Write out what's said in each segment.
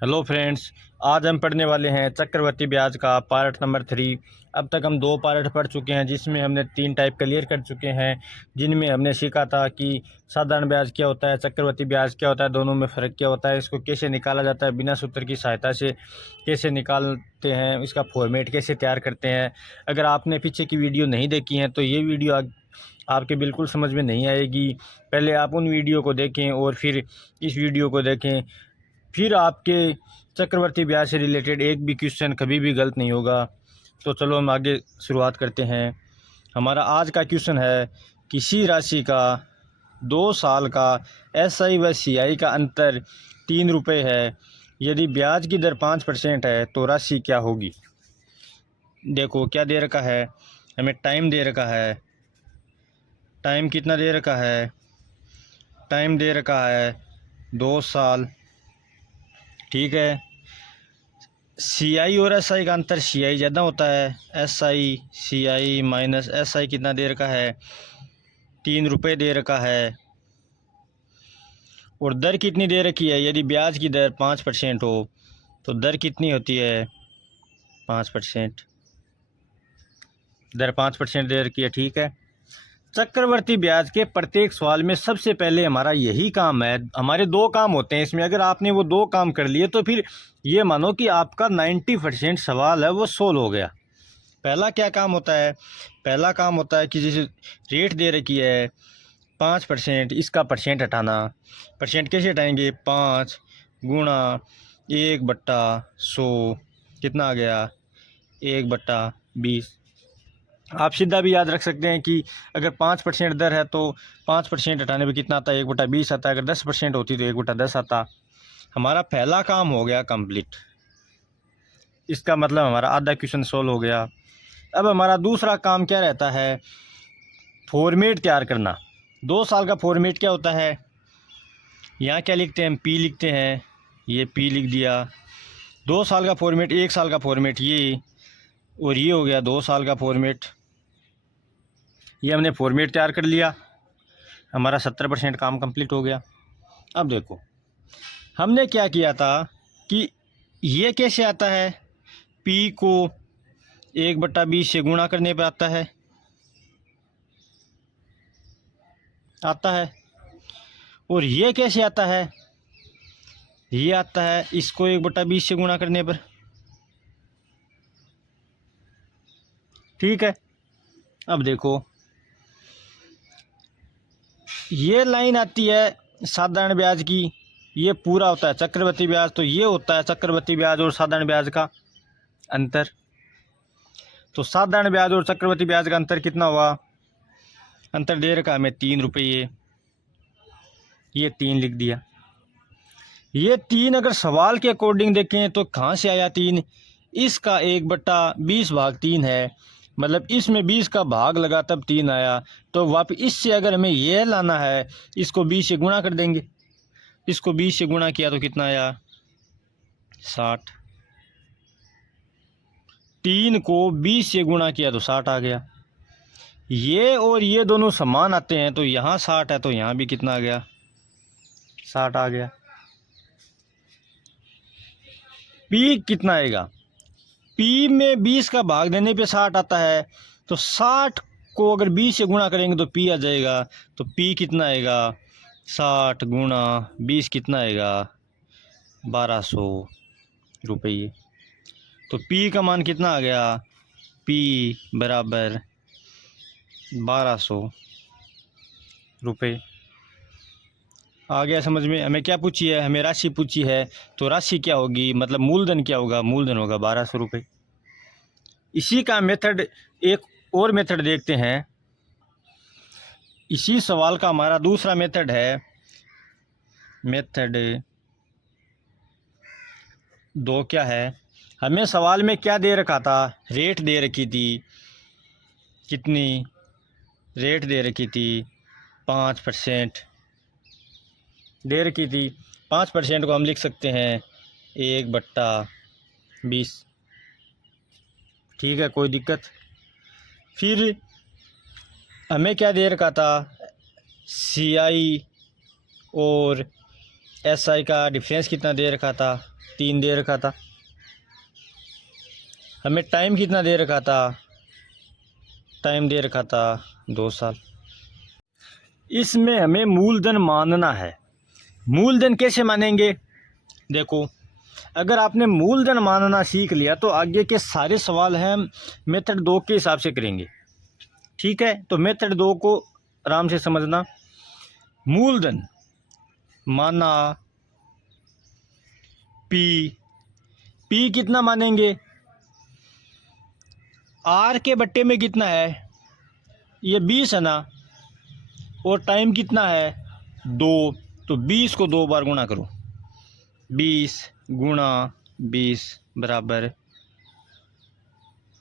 Hello friends, आज हम पढ़ने वाले हैं चक्रवर्ती ब्याज का पार्ट नंबर 3। अब तक हम 2 पार्ट पढ़ चुके हैं जिसमें हमने 3 टाइप क्लियर कर चुके हैं। जिनमें हमने सीखा था कि साधारण ब्याज क्या होता है, चक्रवर्ती ब्याज क्या होता है, दोनों में फ़र्क क्या होता है, इसको कैसे निकाला जाता है, बिना सूत्र की सहायता से कैसे निकालते हैं, इसका फॉर्मेट कैसे तैयार करते हैं। अगर आपने पीछे की वीडियो नहीं देखी है तो ये वीडियो आपके बिल्कुल समझ में नहीं आएगी। पहले आप उन वीडियो को देखें और फिर इस वीडियो को देखें, फिर आपके चक्रवर्ती ब्याज से रिलेटेड एक भी क्वेश्चन कभी भी गलत नहीं होगा। तो चलो हम आगे शुरुआत करते हैं। हमारा आज का क्वेश्चन है, किसी राशि का 2 साल का एसआई व सीआई का अंतर 3 रुपये है। यदि ब्याज की दर 5% है तो राशि क्या होगी। देखो क्या दे रखा है, हमें टाइम दे रखा है। टाइम कितना दे रखा है, टाइम दे रखा है 2 साल। ठीक है, सी आई और एस आई का अंतर सी आई ज़्यादा होता है। S I C I minus S I कितना दे रखा है, 3 रुपये दे रखा है। और दर कितनी दे रखी है, यदि ब्याज की दर 5% हो तो दर कितनी होती है, 5%। दर 5% दे रखी है। ठीक है, चक्रवर्ती ब्याज के प्रत्येक सवाल में सबसे पहले हमारा यही काम है। हमारे 2 काम होते हैं इसमें, अगर आपने वो 2 काम कर लिए तो फिर ये मानो कि आपका 90% सवाल है वो सोल्व हो गया। पहला क्या काम होता है, पहला काम होता है कि जैसे रेट दे रखी है 5%, इसका परसेंट हटाना। परसेंट कैसे हटाएंगे, 5 गुणा 1/100 कितना आ गया, 1/20। आप सीधा भी याद रख सकते हैं कि अगर 5% दर है तो 5% हटाने पे कितना आता है, 1/20 आता है। अगर 10% होती तो 1/10 आता। हमारा पहला काम हो गया कंप्लीट, इसका मतलब हमारा आधा क्वेश्चन सोल्व हो गया। अब हमारा दूसरा काम क्या रहता है, फॉर्मेट तैयार करना। 2 साल का फॉर्मेट क्या होता है, यहाँ क्या लिखते हैं, पी लिखते हैं, ये पी लिख दिया। 2 साल का फॉर्मेट, 1 साल का फॉर्मेट ये, और ये हो गया 2 साल का फॉर्मेट। ये हमने फॉर्मेट तैयार कर लिया, हमारा 70% काम कंप्लीट हो गया। अब देखो हमने क्या किया था कि ये कैसे आता है, पी को 1/20 से गुणा करने पर आता है। और ये कैसे आता है, ये आता है इसको 1/20 से गुणा करने पर। ठीक है, अब देखो ये लाइन आती है साधारण ब्याज की, ये पूरा होता है चक्रवर्ती ब्याज। तो ये होता है चक्रवर्ती ब्याज और साधारण ब्याज का अंतर। तो साधारण ब्याज और चक्रवर्ती ब्याज का अंतर कितना हुआ, अंतर दे रखा हमें 3 रुपये, ये 3 लिख दिया। ये 3 अगर सवाल के अकॉर्डिंग देखें तो कहाँ से आया 3, इसका 1/20/3 है, मतलब इसमें 20 का भाग लगा तब 3 आया। तो वापस इससे अगर हमें यह लाना है, इसको 20 से गुणा कर देंगे। इसको 20 से गुणा किया तो कितना आया, 60। 3 को 20 से गुणा किया तो 60 आ गया। ये और ये दोनों समान आते हैं तो यहाँ 60 है तो यहाँ भी कितना आ गया, 60 आ गया। पी कितना आएगा, पी में 20 का भाग देने पे 60 आता है। तो 60 को अगर 20 से गुणा करेंगे तो पी आ जाएगा। तो पी कितना आएगा, 60 गुणा 20 कितना आएगा, 1200 रुपये। तो पी का मान कितना आ गया, पी बराबर 1200 रुपये। आ गया समझ में। हमें क्या पूछी है, हमें राशि पूछी है, तो राशि क्या होगी, मतलब मूलधन क्या होगा, मूलधन होगा 1200 रुपये। इसी का मेथड, एक और मेथड देखते हैं। इसी सवाल का हमारा दूसरा मेथड है, मेथड 2 क्या है, हमें सवाल में क्या दे रखा था, रेट दे रखी थी, कितनी रेट दे रखी थी, 5% दे रखी थी। 5% को हम लिख सकते हैं 1/20। ठीक है, कोई दिक्कत। फिर हमें क्या दे रखा था, सी आई और SI का डिफरेंस कितना दे रखा था, 3 दे रखा था। हमें टाइम कितना दे रखा था, टाइम दे रखा था 2 साल। इसमें हमें मूलधन मानना है। मूलधन कैसे मानेंगे? देखो, अगर आपने मूलधन मानना सीख लिया तो आगे के सारे सवाल हम मेथड 2 के हिसाब से करेंगे। ठीक है, तो मेथड 2 को आराम से समझना। मूलधन माना पी कितना मानेंगे, आर के बट्टे में कितना है, ये 20 है ना, और टाइम कितना है 2, तो 20 को 2 बार गुणा करो, 20 गुणा 20 बराबर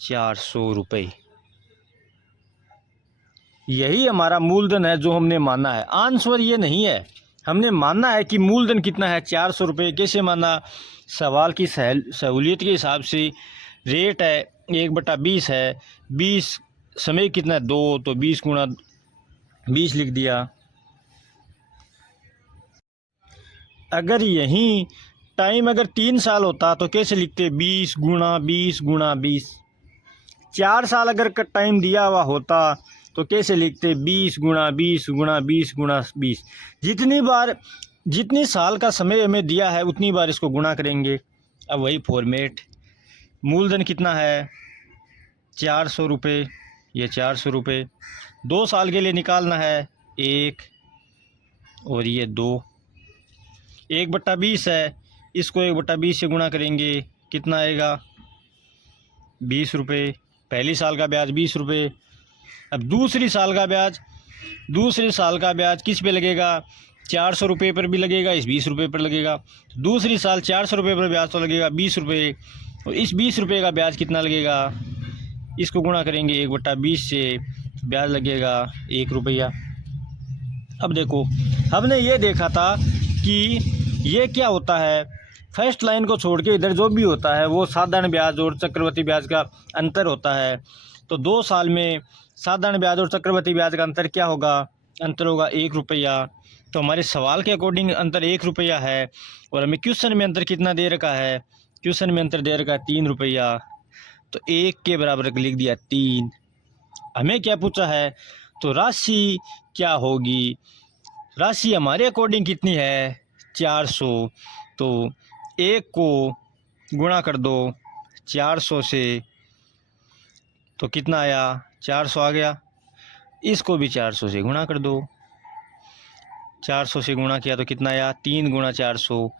400 रुपये। यही हमारा मूलधन है जो हमने माना है। आंसर ये नहीं है, हमने माना है कि मूलधन कितना है 400 रुपये। कैसे माना? सवाल की सहूलियत के हिसाब से रेट है 1/20 है, 20 समय कितना है 2, तो 20 गुणा 20 लिख दिया। अगर यहीं टाइम अगर 3 साल होता तो कैसे लिखते, 20 गुणा 20 गुणा 20। 4 साल अगर का टाइम दिया हुआ होता तो कैसे लिखते, 20 गुणा 20 गुणा 20 गुणा 20। जितनी साल का समय हमें दिया है उतनी बार इसको गुणा करेंगे। अब वही फॉर्मेट, मूलधन कितना है 400 रुपये, ये 400 रुपये 2 साल के लिए निकालना है 1 और ये 2, 1/20 है, इसको 1/20 से गुणा करेंगे, कितना आएगा 20 रुपये। पहली साल का ब्याज 20 रुपये। अब दूसरी साल का ब्याज किस पे लगेगा, 400 रुपये पर भी लगेगा, इस 20 रुपये पर लगेगा। दूसरी साल 400 रुपये पर ब्याज तो लगेगा 20 रुपये, और इस 20 रुपये का ब्याज कितना लगेगा, इसको गुणा करेंगे 1/20 से, ब्याज लगेगा 1 रुपया। अब देखो, हमने ये देखा था कि ये क्या होता है, फर्स्ट लाइन को छोड़ के इधर जो भी होता है वो साधारण ब्याज और चक्रवृद्धि ब्याज का अंतर होता है। तो 2 साल में साधारण ब्याज और चक्रवृद्धि ब्याज का अंतर क्या होगा, अंतर होगा 1 रुपया। तो हमारे सवाल के अकॉर्डिंग अंतर 1 रुपया है, और हमें क्वेश्चन में अंतर कितना दे रखा है, क्वेश्चन में अंतर दे रखा है 3 रुपया। तो 1 के बराबर लिख दिया 3। हमें क्या पूछा है, तो राशि क्या होगी, राशि हमारे अकॉर्डिंग कितनी है 400। तो 1 को गुणा कर दो 400 से, तो कितना आया 400 आ गया। इसको भी 400 से गुणा कर दो, 400 से गुणा किया तो कितना आया, 3 गुणा 400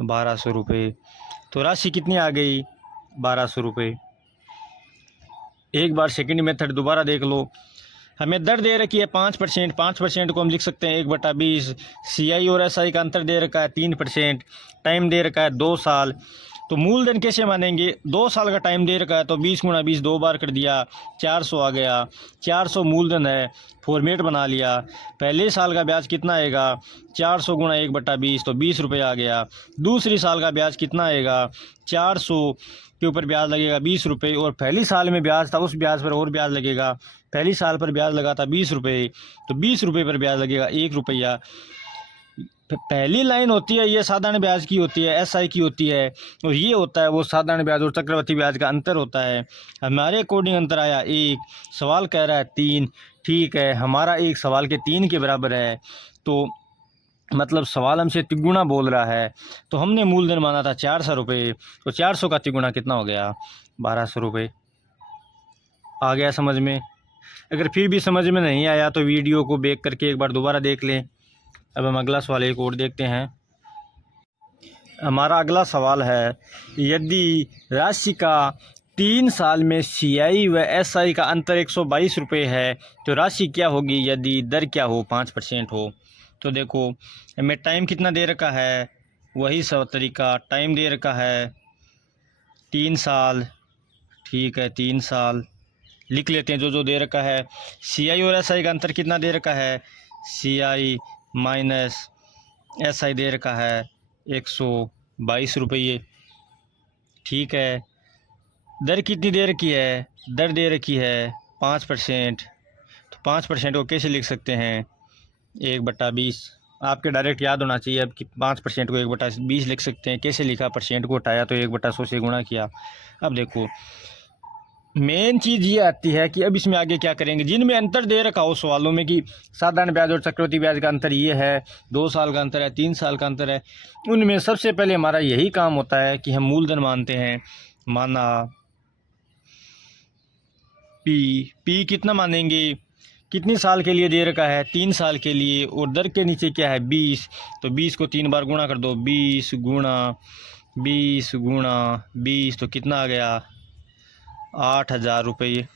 1200 रुपये। तो राशि कितनी आ गई 1200 रुपये। एक बार सेकंड मेथड दोबारा देख लो। हमें दर दे रखी है 5%, 5% को हम लिख सकते हैं 1/20। CI और SI का अंतर दे रखा है 3%, टाइम दे रखा है 2 साल। तो मूलधन कैसे मानेंगे, 2 साल का टाइम दे रखा है तो 20 गुणा 20 2 बार कर दिया, 400 आ गया। 400 मूलधन है, फॉर्मेट बना लिया। पहले साल का ब्याज कितना आएगा, 400 गुणा 1/20 तो 20 रुपये आ गया। दूसरी साल का ब्याज कितना आएगा, 400 के ऊपर ब्याज लगेगा 20 रुपये, और पहली साल में ब्याज था उस ब्याज पर और ब्याज लगेगा। पहली साल पर ब्याज लगा था 20 रुपये, तो 20 रुपये पर ब्याज लगेगा 1 रुपया। पहली लाइन होती है ये साधारण ब्याज की होती है, SI की होती है, और ये होता है वो साधारण ब्याज और चक्रवृद्धि ब्याज का अंतर होता है। हमारे अकॉर्डिंग अंतर आया 1, सवाल कह रहा है 3। ठीक है, हमारा एक सवाल के 3 के बराबर है, तो मतलब सवाल हमसे तिगुना बोल रहा है। तो हमने मूलधन माना था 400 रुपये, तो 400 का तिगुना कितना हो गया 1200 रुपये। आ गया समझ में? अगर फिर भी समझ में नहीं आया तो वीडियो को बैक करके एक बार दोबारा देख लें। अब हम अगला सवाल एक और देखते हैं। हमारा अगला सवाल है, यदि राशि का 3 साल में CI व SI का अंतर 122 रुपये है तो राशि क्या होगी यदि दर क्या हो 5% हो। तो देखो, हमें टाइम कितना दे रखा है, वही सब तरीका, टाइम दे रखा है 3 साल। ठीक है, 3 साल लिख लेते हैं जो जो दे रखा है। CI और SI का अंतर कितना दे रखा है, CI माइनस SI दे रखा है 122 रुपये। ठीक है, दर कितनी दे रखी है, दर दे रखी है 5%। तो 5% को कैसे लिख सकते हैं, 1/20। आपके डायरेक्ट याद होना चाहिए अब कि 5% को 1/20 लिख सकते हैं। कैसे लिखा, परसेंट को उठाया तो 1/100 से गुणा किया। अब देखो मेन चीज़ ये आती है कि अब इसमें आगे क्या करेंगे। जिनमें अंतर दे रखा हो सवालों में कि साधारण ब्याज और चक्रवृद्धि ब्याज का अंतर ये है, 2 साल का अंतर है, 3 साल का अंतर है, उनमें सबसे पहले हमारा यही काम होता है कि हम मूलधन मानते हैं। माना पी कितना मानेंगे, कितने साल के लिए दे रखा है, 3 साल के लिए, और दर के नीचे क्या है 20, तो 20 को 3 बार गुणा कर दो, 20 गुणा 20 तो कितना आ गया 8,000 रुपये।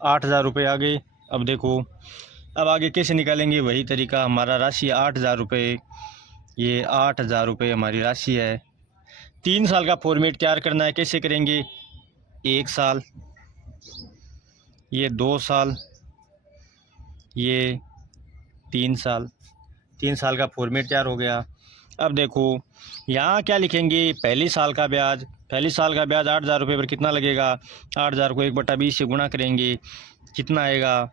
8,000 रुपये आ गए। अब देखो अब आगे कैसे निकालेंगे, वही तरीका हमारा राशि 8,000 रुपये, ये 8,000 रुपये हमारी राशि है। 3 साल का फॉर्मेट तैयार करना है, कैसे करेंगे, 1 साल, ये 2 साल, ये 3 साल। 3 साल का फॉर्मेट तैयार हो गया। अब देखो यहाँ क्या लिखेंगे, पहले साल का ब्याज 8,000 रुपये पर कितना लगेगा, 8,000 को 1/20 से गुणा करेंगे, कितना आएगा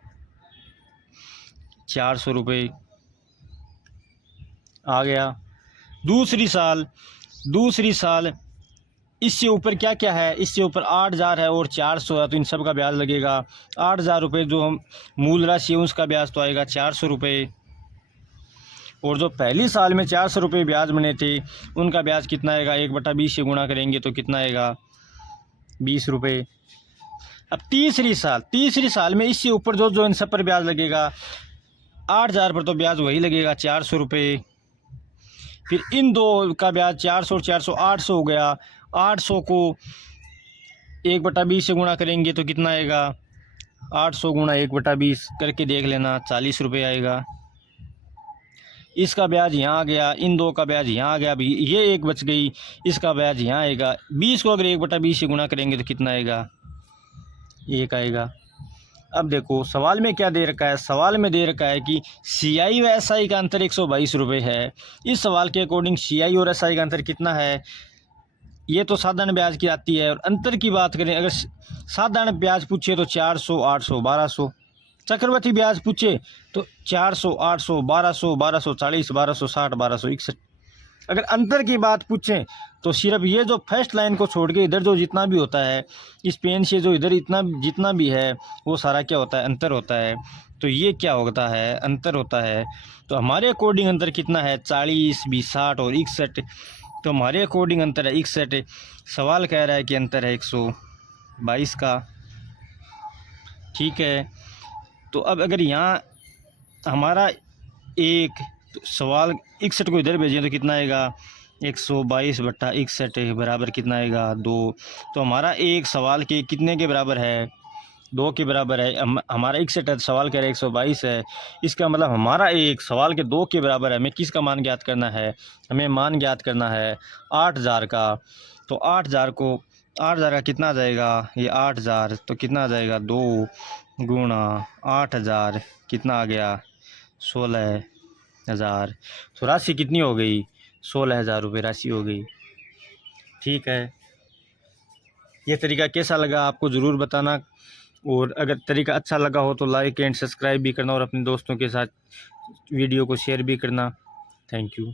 400 रुपये आ गया। दूसरी साल इससे ऊपर क्या क्या है, इससे ऊपर 8,000 है और 400 है, तो इन सब का ब्याज लगेगा 8,000 रुपये। जो हम मूल राशि है उसका ब्याज तो आएगा 400 रुपये, और जो पहली साल में 400 रुपये ब्याज बने थे उनका ब्याज कितना आएगा, 1/20 से गुणा करेंगे तो कितना आएगा 20 रुपये। अब तीसरी साल में इससे ऊपर जो इन सब पर ब्याज लगेगा, 8,000 पर तो ब्याज वही लगेगा 400 रुपये। फिर इन दो का ब्याज 400 और 400 800 हो गया। 800 को 1/20 से गुणा करेंगे तो कितना आएगा, 800 गुणा 1/20 करके देख लेना, 40 रुपये आएगा। इसका ब्याज यहाँ आ गया, इन दो का ब्याज यहाँ आ गया, अभी ये एक बच गई, इसका ब्याज यहाँ आएगा। 20 को अगर 1/20 से गुणा करेंगे तो कितना आएगा, 1 आएगा। अब देखो सवाल में क्या दे रखा है, सवाल में दे रखा है कि CI व SI का अंतर 122 रुपये है। इस सवाल के अकॉर्डिंग CI और SI का अंतर कितना है, ये तो साधारण ब्याज की आती है। और अंतर की बात करें, अगर साधारण ब्याज पूछे तो 400, 800, 1200, चक्रवृद्धि ब्याज पूछे तो 400, 800, 1200, 1240, 1260, 1261। अगर अंतर की बात पूछें तो सिर्फ ये जो फर्स्ट लाइन को छोड़ के इधर जो जितना भी होता है, इस पेन से जो इधर इतना जितना भी है वो सारा क्या होता है, अंतर होता है। तो ये क्या होता है, अंतर होता है। तो हमारे अकॉर्डिंग अंतर कितना है, 40, 20, 60 और 61। तो हमारे अकॉर्डिंग अंतर है 61। सवाल कह रहा है कि अंतर है 122 का। ठीक है, तो अब अगर यहाँ हमारा तो सवाल 61 को इधर भेजें तो कितना आएगा, 122/61 बराबर कितना आएगा 2। तो हमारा एक सवाल के कितने के बराबर है, 2 के बराबर है। हमारा 61 है, सवाल कह रहे 122 है। इसका मतलब हमारा एक सवाल के 2 के बराबर है। हमें किसका मान ज्ञात करना है, हमें मान ज्ञात करना है 8,000 का। तो 8,000 का कितना आ जाएगा, ये 8,000 तो कितना आ जाएगा 2 गुणा 8,000 कितना आ गया 16,000। तो राशि कितनी हो गई, 16,000 रुपये राशि हो गई। ठीक है, ये तरीका कैसा लगा आपको ज़रूर बताना, और अगर तरीका अच्छा लगा हो तो लाइक एंड सब्सक्राइब भी करना और अपने दोस्तों के साथ वीडियो को शेयर भी करना। Thank you.